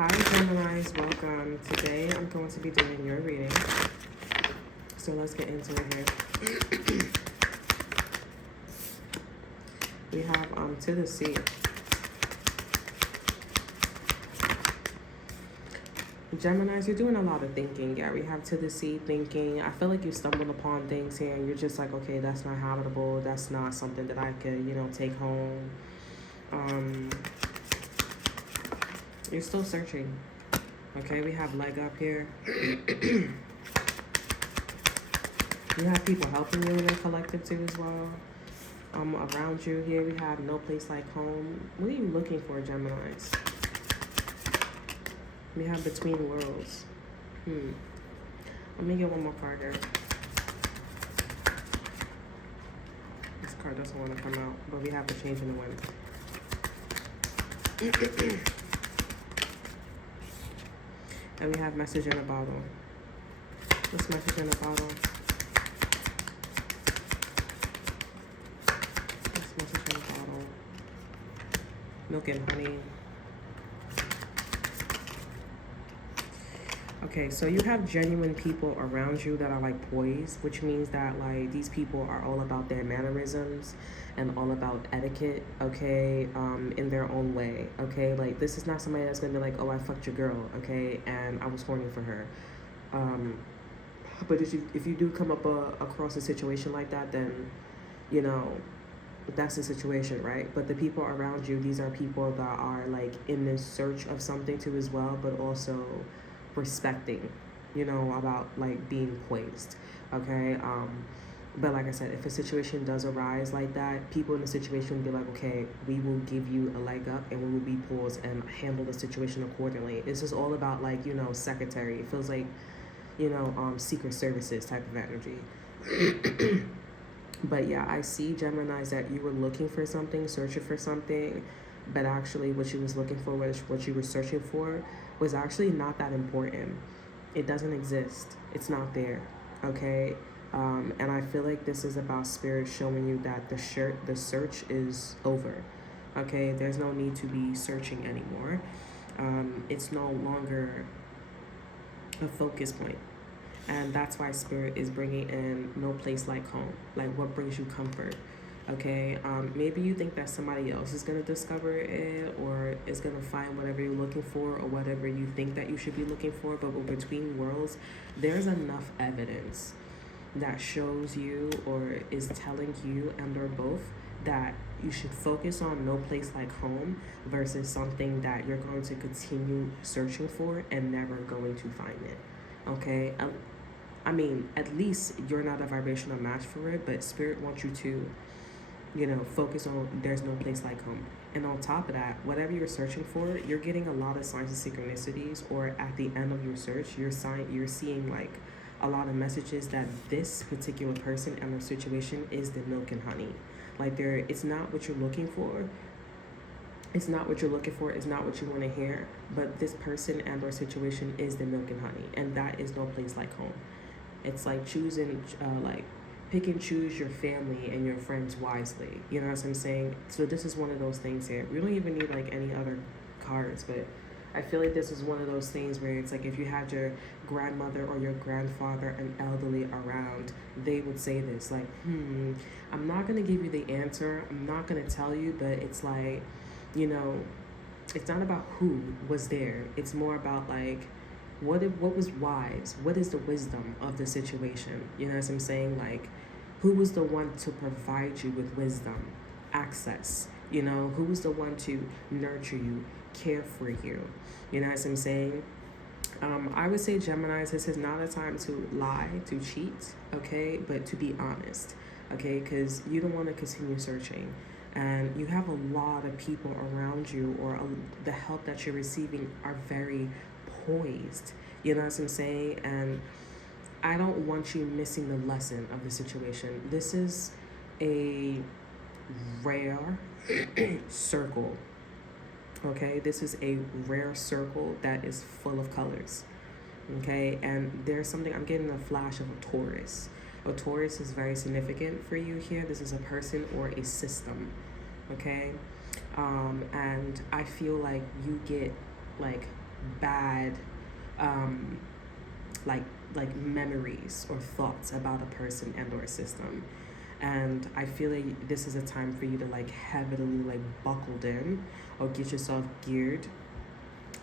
Hi Geminis, welcome. Today I'm going to be doing your reading. So let's get into it here. We have to the sea. Geminis, you're doing a lot of thinking. Yeah, we have to the sea thinking. I feel like you stumbled upon things here and you're just like, okay, that's not habitable. That's not something that I could, take home. You're still searching. Okay, we have leg up here. You have people helping you in the collective too as well. Around you here, we have no place like home. What are you looking for, Geminis? We have between worlds. Let me get one more card here. This card doesn't want to come out, but we have the change in the wind. And we have message in a bottle. What's message in a bottle? What's message in a bottle? Milk and honey. Okay, so you have genuine people around you that are like poised, which means that like these people are all about their mannerisms and all about etiquette, okay, in their own way, okay? Like this is not somebody that's gonna be like, oh, I fucked your girl, okay, and I was horny for her. But if you do come up across a situation like that, then, that's the situation, right? But the people around you, these are people that are like in this search of something too as well, but also respecting, about like being poised, okay? But like I said, if a situation does arise like that, people in the situation will be like, okay, we will give you a leg up and we will be paused and handle the situation accordingly. It's just all about like, secretary. It feels like, Secret Services type of energy. But yeah, I see, Geminis, that you were looking for something, searching for something, but actually what you was looking for, what you were searching for, was actually not that important. It doesn't exist. It's not there, okay? And I feel like this is about spirit showing you that the search is over, okay? There's no need to be searching anymore. It's no longer a focus point. And that's why spirit is bringing in no place like home. Like what brings you comfort, okay? Maybe you think that somebody else is going to discover it or is going to find whatever you're looking for or whatever you think that you should be looking for. But between worlds, there's enough evidence that shows you or is telling you and or both that you should focus on no place like home versus something that you're going to continue searching for and never going to find it, okay? I mean, at least you're not a vibrational match for it, but spirit wants you to, focus on there's no place like home. And on top of that, whatever you're searching for, you're getting a lot of signs and synchronicities, or at the end of your search, you're seeing like a lot of messages that this particular person and their situation is the milk and honey. Like it's not what you're looking for. It's not what you're looking for. It's not what you want to hear. But this person and their situation is the milk and honey. And that is no place like home. It's like choosing, pick and choose your family and your friends wisely. You know what I'm saying? So this is one of those things here. We don't even need like any other cards, but I feel like this is one of those things where it's like if you had your grandmother or your grandfather and elderly around, they would say this, like, I'm not going to give you the answer. I'm not going to tell you, but it's like, it's not about who was there. It's more about like, what was wise? What is the wisdom of the situation? You know what I'm saying? Like, who was the one to provide you with wisdom, access? Who was the one to nurture you, care for you? You know what I'm saying? I would say, Geminis, this is not a time to lie, to cheat, okay? But to be honest, okay? Because you don't want to continue searching. And you have a lot of people around you, or the help that you're receiving are very poised. You know what I'm saying? And I don't want you missing the lesson of the situation. This is a rare circle, okay? This is a rare circle that is full of colors, okay? And there's something, I'm getting a flash of a Taurus. A Taurus is very significant for you here. This is a person or a system, okay? And I feel like you get like bad like memories or thoughts about a person and or a system. And I feel like this is a time for you to like heavily like buckled in or get yourself geared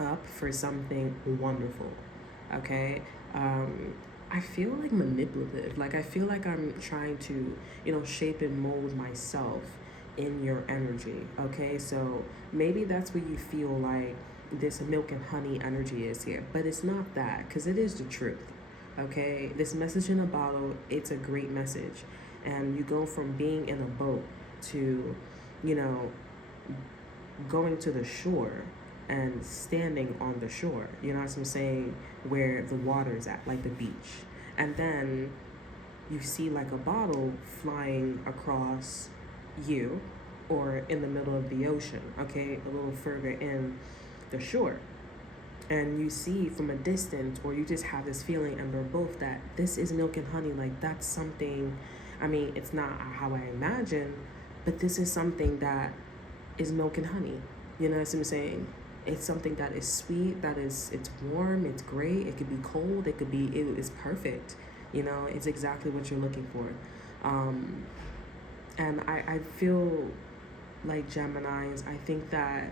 up for something wonderful. Okay. I feel like manipulative. Like I feel like I'm trying to, shape and mold myself in your energy. Okay. So maybe that's where you feel like this milk and honey energy is here. But it's not that, because it is the truth. Okay. This message in a bottle, it's a great message. And you go from being in a boat to, you know, going to the shore and standing on the shore, you know what I'm saying, where the water's at, like the beach. And then you see like a bottle flying across you or in the middle of the ocean, okay, a little further in the shore. And you see from a distance, or you just have this feeling under both that this is milk and honey. Like that's something, I mean, it's not how I imagine, but this is something that is milk and honey. You know what I'm saying? It's something that is sweet, it's warm, it's great, it could be cold, it is perfect. You know, it's exactly what you're looking for. And I feel like Geminis, I think that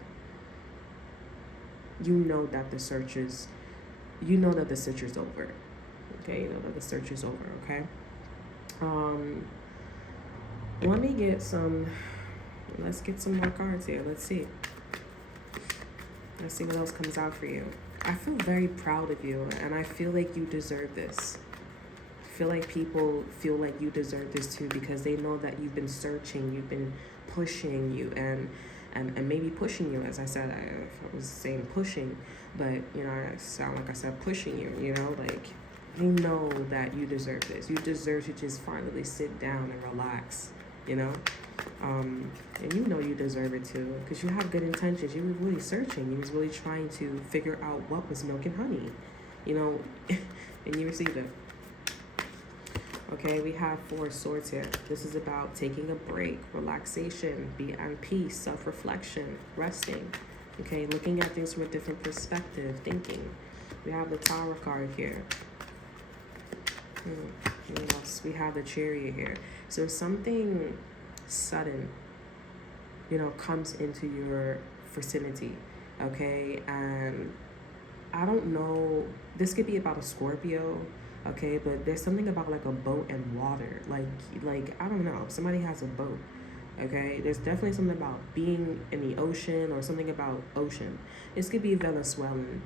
you know that the search is over. Okay, you know that the search is over, okay? Let's get some more cards here. Let's see what else comes out for you. I feel very proud of you, and I feel like you deserve this. I feel like people feel like you deserve this too, because they know that you've been searching, you've been pushing you, and maybe pushing you, as I said. I was saying pushing, but you know, I sound like I said pushing you, you know, like you know that you deserve this. You deserve to just finally sit down and relax, you know. And you know you deserve it too, because you have good intentions. You were really searching. You was really trying to figure out what was milk and honey, you know, and you received it. Okay, we have 4 swords here. This is about taking a break, relaxation, be at peace, self-reflection, resting. Okay, looking at things from a different perspective, thinking. We have the Tower card here. What else? We have the Chariot here. So something sudden, you know, comes into your vicinity, okay? And I don't know, this could be about a Scorpio, okay? But there's something about like a boat and water, like I don't know, somebody has a boat, okay? There's definitely something about being in the ocean, or something about ocean. This could be Venezuelan,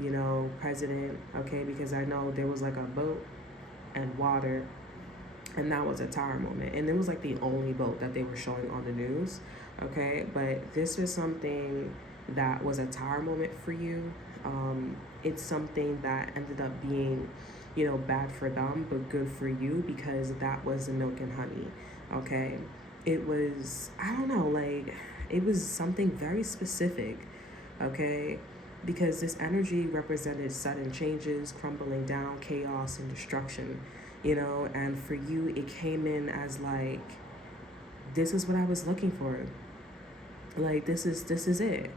you know, president, okay? Because I know there was like a boat and water, and that was a tower moment, and it was like the only boat that they were showing on the news, okay? But this was something that was a tower moment for you. It's something that ended up being, you know, bad for them but good for you, because that was the milk and honey, okay? It was, I don't know, like it was something very specific, okay? Because this energy represented sudden changes, crumbling down, chaos, and destruction, you know. And for you, it came in as like, this is what I was looking for. Like, this is it.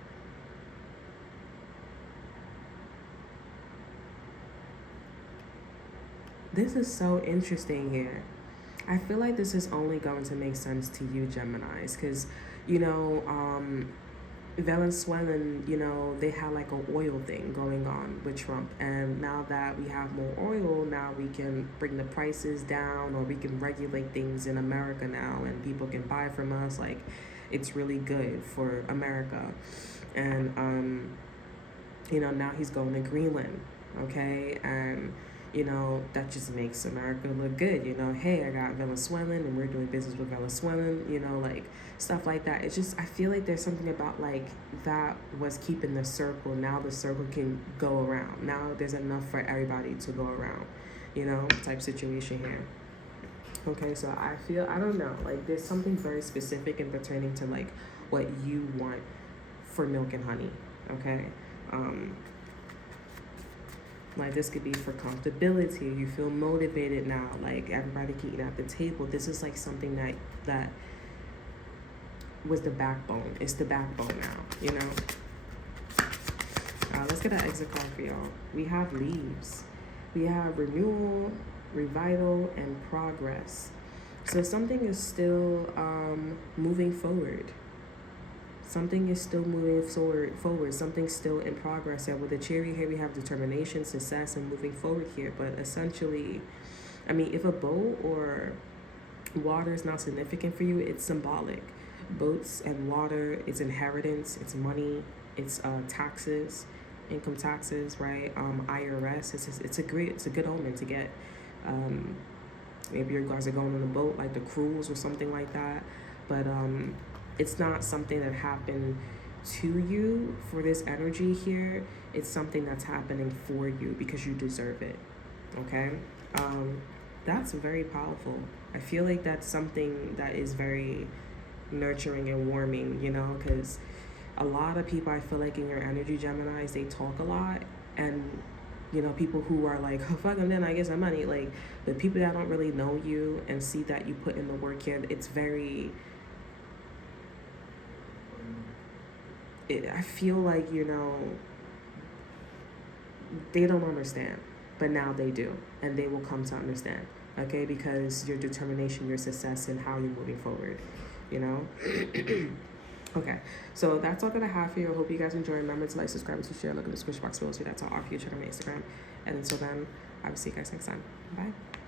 This is so interesting here. I feel like this is only going to make sense to you, Geminis, because, you know, Venezuelan, you know, they had like an oil thing going on with Trump. And now that we have more oil, now we can bring the prices down, or we can regulate things in America now, and people can buy from us. Like, it's really good for America. And, you know, now he's going to Greenland, okay? And, you know, that just makes America look good. You know, hey, I got Venezuelan and we're doing business with Venezuelan, you know, like stuff like that. It's just, I feel like there's something about like that was keeping the circle. Now the circle can go around. Now there's enough for everybody to go around, you know, type situation here. Okay, so I feel, I don't know, like there's something very specific and pertaining to like what you want for milk and honey, okay? Like this could be for comfortability. You feel motivated now, like everybody can eat at the table. This is like something that was the backbone. It's the backbone now, you know? let's get an exit card for y'all. We have leaves. We have renewal, revival, and progress. So something is still moving forward. Something is still moving forward. Something's still in progress. And with the cherry here, we have determination, success, and moving forward here. But essentially, I mean, if a boat or water is not significant for you, it's symbolic. Boats and water, it's inheritance, it's money, it's taxes, income taxes, right? IRS. It's a good omen to get. Maybe you guys are going on a boat, like the cruise or something like that. But it's not something that happened to you for this energy here. It's something that's happening for you because you deserve it. Okay? That's very powerful. I feel like that's something that is very nurturing and warming, you know, because a lot of people, I feel like in your energy, Geminis, they talk a lot, and you know, people who are like, oh, fuck them, then I get some money. Like, the people that don't really know you and see that you put in the work here, it's very, I feel like, you know, they don't understand, but now they do, and they will come to understand, okay, because your determination, your success, and how you're moving forward, you know. Okay, so that's all that I have for you. I hope you guys enjoy. Remember to like, subscribe, to share, look in the description box below. So that's all our future on my Instagram. And until then, I will see you guys next time. Bye.